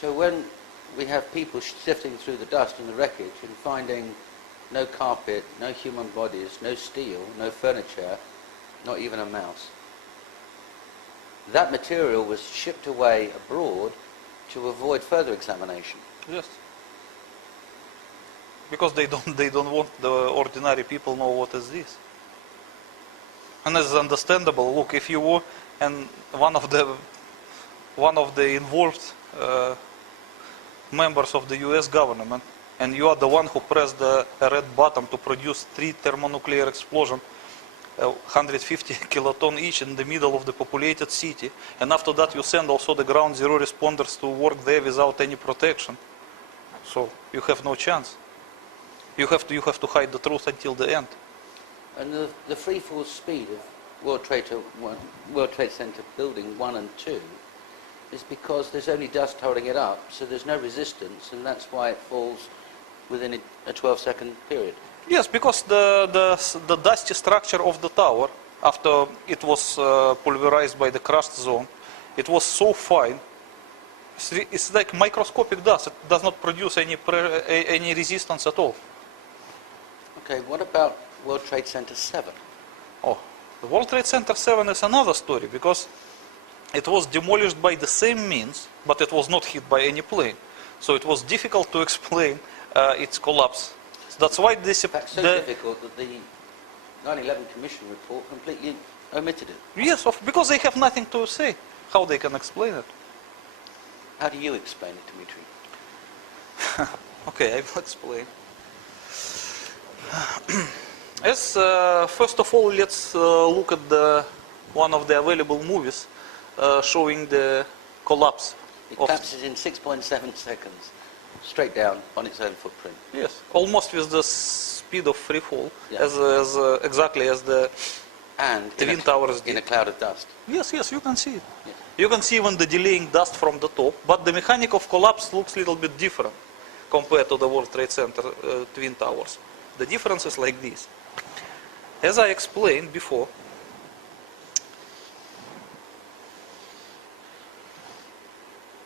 So when we have people sifting through the dust and the wreckage and finding no carpet, no human bodies, no steel, no furniture, not even a mouse, that material was shipped away abroad to avoid further examination. Yes. Because they don't want the ordinary people know what is this. And it's understandable. Look, if you were and one of the involved members of the US government, and you are the one who pressed the red button to produce 3 thermonuclear explosions, 150 kiloton each in the middle of the populated city, and after that you send also the ground zero responders to work there without any protection. So you have no chance. You have to hide the truth until the end. And the free fall speed of World Trade Center building 1 and 2 is because there's only dust holding it up, so there's no resistance, and that's why it falls within a 12-second period. Yes, because the dusty structure of the tower, after it was pulverized by the crushed zone, it was so fine. It's like microscopic dust. It does not produce any resistance at all. Okay, what about World Trade Center 7? Oh, the World Trade Center 7 is another story, because it was demolished by the same means, but it was not hit by any plane. So it was difficult to explain its collapse. That's why this... That's so difficult that the 9/11 Commission report completely omitted it. Yes, because they have nothing to say. How they can explain it? How do you explain it, Dmitry? Okay, I will explain. First of all, let's look at one of the available movies showing the collapse. It collapses in 6.7 seconds, straight down on its own footprint. Yes, almost with the speed of free fall, yeah. exactly as the Twin Towers did. In a cloud of dust. Yes, you can see it. Yeah. You can see even the delaying dust from the top, but the mechanic of collapse looks a little bit different compared to the World Trade Center Twin Towers. The difference is like this. As I explained before,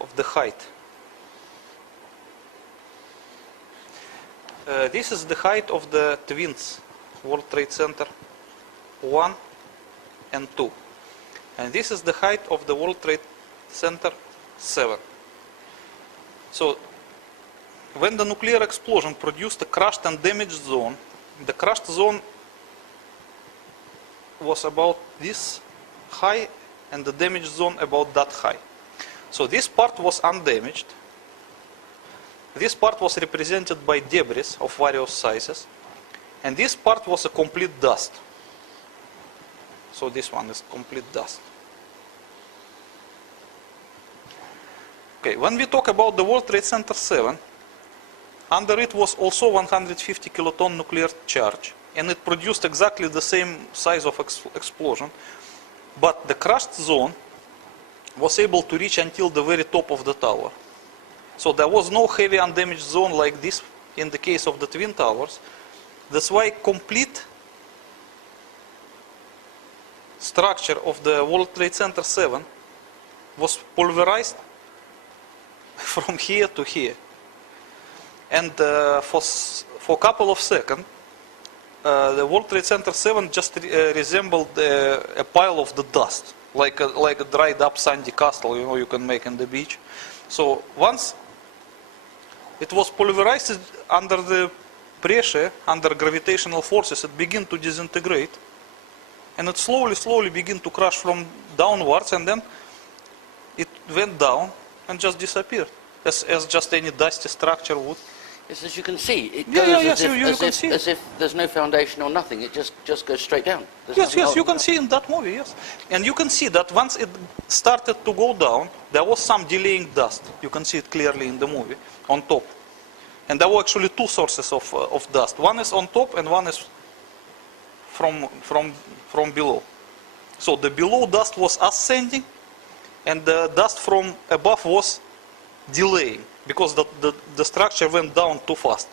of the height. This is the height of the twins, World Trade Center 1 and 2. And this is the height of the World Trade Center 7. So, when the nuclear explosion produced a crushed and damaged zone, the crushed zone was about this high and the damaged zone about that high. So this part was undamaged. This part was represented by debris of various sizes. And this part was a complete dust. So this one is complete dust. Okay, when we talk about the World Trade Center 7, under it was also 150 kiloton nuclear charge, and it produced exactly the same size of explosion, but the crushed zone was able to reach until the very top of the tower. So there was no heavy undamaged zone like this in the case of the Twin Towers. That's why complete structure of the World Trade Center 7 was pulverized from here to here. And for a couple of seconds, the World Trade Center 7 just resembled a pile of the dust, like a dried up sandy castle, you can make on the beach. So once it was pulverized under the pressure, under gravitational forces, it began to disintegrate, and it slowly began to crash from downwards, and then it went down and just disappeared, as just any dusty structure would. Yes, as you can see, it goes as if there's no foundation or nothing. It just goes straight down. Yes, you can see in that movie, yes. And you can see that once it started to go down, there was some delaying dust. You can see it clearly in the movie, on top. And there were actually two sources of dust. One is on top and one is from below. So the below dust was ascending, and the dust from above was delaying, because the structure went down too fast.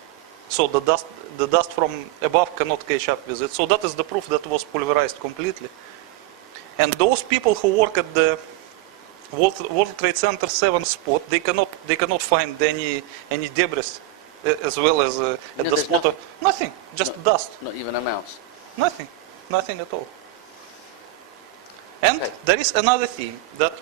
So the dust from above cannot catch up with it. So that is the proof that it was pulverized completely. And those people who work at the World Trade Center 7 spot, they cannot find any debris as well as at the there's spot of nothing, just dust. Not even a mouse. Nothing at all. And Okay. there is another thing that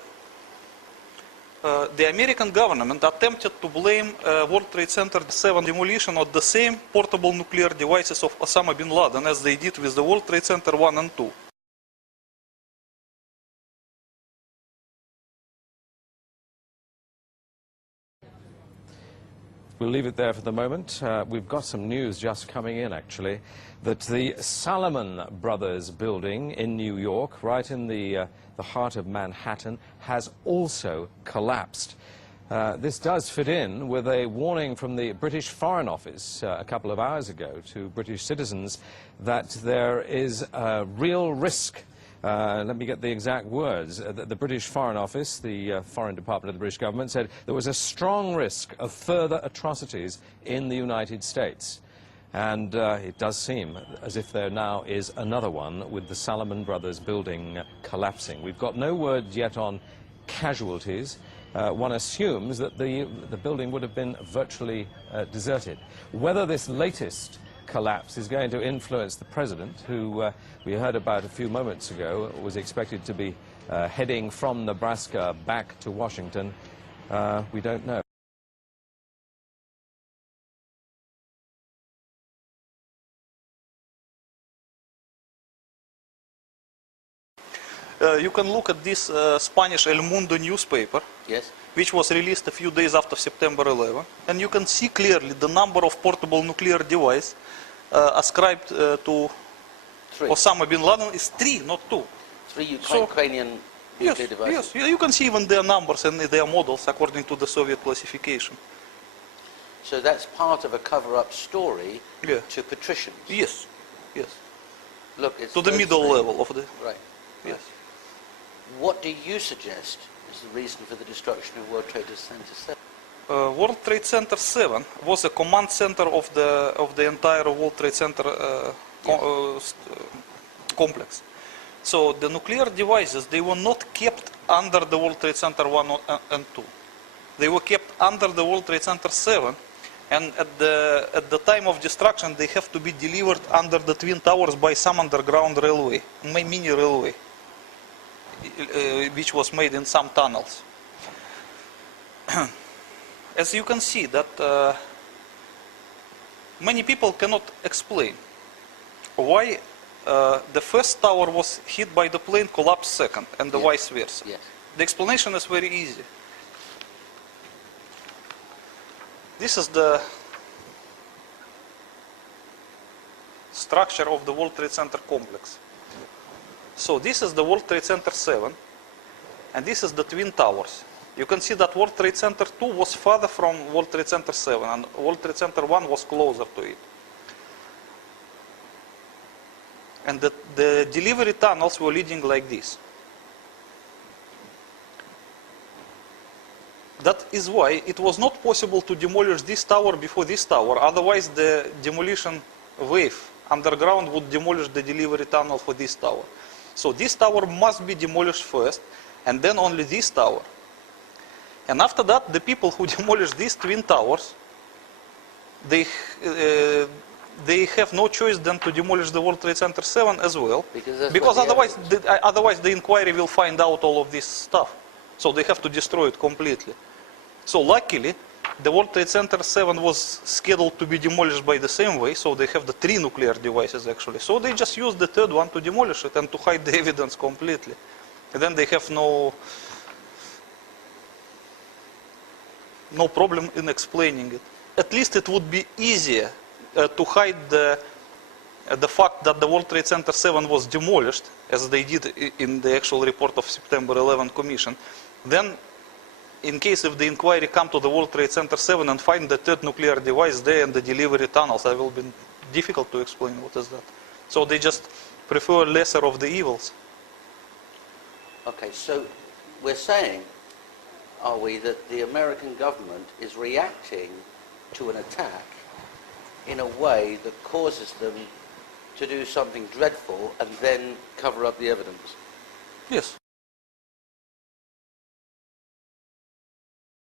the American government attempted to blame World Trade Center 7 demolition on the same portable nuclear devices of Osama bin Laden as they did with the World Trade Center 1 and 2. We'll leave it there for the moment. We've got some news just coming in, actually, that the Salomon Brothers building in New York, right in the heart of Manhattan, has also collapsed. This does fit in with a warning from the British Foreign Office a couple of hours ago to British citizens that there is a real risk. Let me get the exact words. The British Foreign Office, the Foreign Department of the British government, said there was a strong risk of further atrocities in the United States. And it does seem as if there now is another one with the Salomon Brothers building collapsing. We've got no word yet on casualties. One assumes that the building would have been virtually deserted. Whether this latest collapse is going to influence the president, who we heard about a few moments ago, was expected to be heading from Nebraska back to Washington, we don't know. You can look at this Spanish El Mundo newspaper, Yes? which was released a few days after September 11, and you can see clearly the number of portable nuclear devices ascribed to 3. Osama bin Laden is 3, not 2. 3 So- Ukrainian Yes, nuclear devices. yes, you can see even their numbers and their models according to the Soviet classification. So that's part of a cover-up story Yeah. to patricians. Yes, yes. Look, it's To the very middle strange. level of the, Right. yes. What do you suggest is the reason for the destruction of World Trade Center 7? World Trade Center 7 was a command center of the entire World Trade Center complex. So the nuclear devices, they were not kept under the World Trade Center 1 and 2. They were kept under the World Trade Center 7, and at the time of destruction, they have to be delivered under the Twin Towers by some underground railway, mini railway, which was made in some tunnels. As you can see, that many people cannot explain why the first tower was hit by the plane, collapsed second, and the Yes. vice versa. Yes. The explanation is very easy. This is the structure of the World Trade Center complex. So this is the World Trade Center 7, and this is the Twin Towers. You can see that World Trade Center 2 was farther from World Trade Center 7, and World Trade Center 1 was closer to it. And the delivery tunnels were leading like this. That is why it was not possible to demolish this tower before this tower. Otherwise, the demolition wave underground would demolish the delivery tunnel for this tower. So this tower must be demolished first, and then only this tower. And after that, the people who demolished these twin towers, they have no choice than to demolish the World Trade Center 7 as well. Because that's what the otherwise the inquiry will find out all of this stuff. So they have to destroy it completely. So luckily, the World Trade Center 7 was scheduled to be demolished by the same way, so they have the 3 nuclear devices actually. So they just used the third one to demolish it and to hide the evidence completely. And then they have no problem in explaining it. At least it would be easier to hide the fact that the World Trade Center 7 was demolished, as they did in the actual report of September 11 Commission. Then, in case if the inquiry come to the World Trade Center 7 and find the third nuclear device there in the delivery tunnels, it will be difficult to explain what is that. So they just prefer lesser of the evils. Okay, so we're saying, are we, that the American government is reacting to an attack in a way that causes them to do something dreadful and then cover up the evidence? Yes.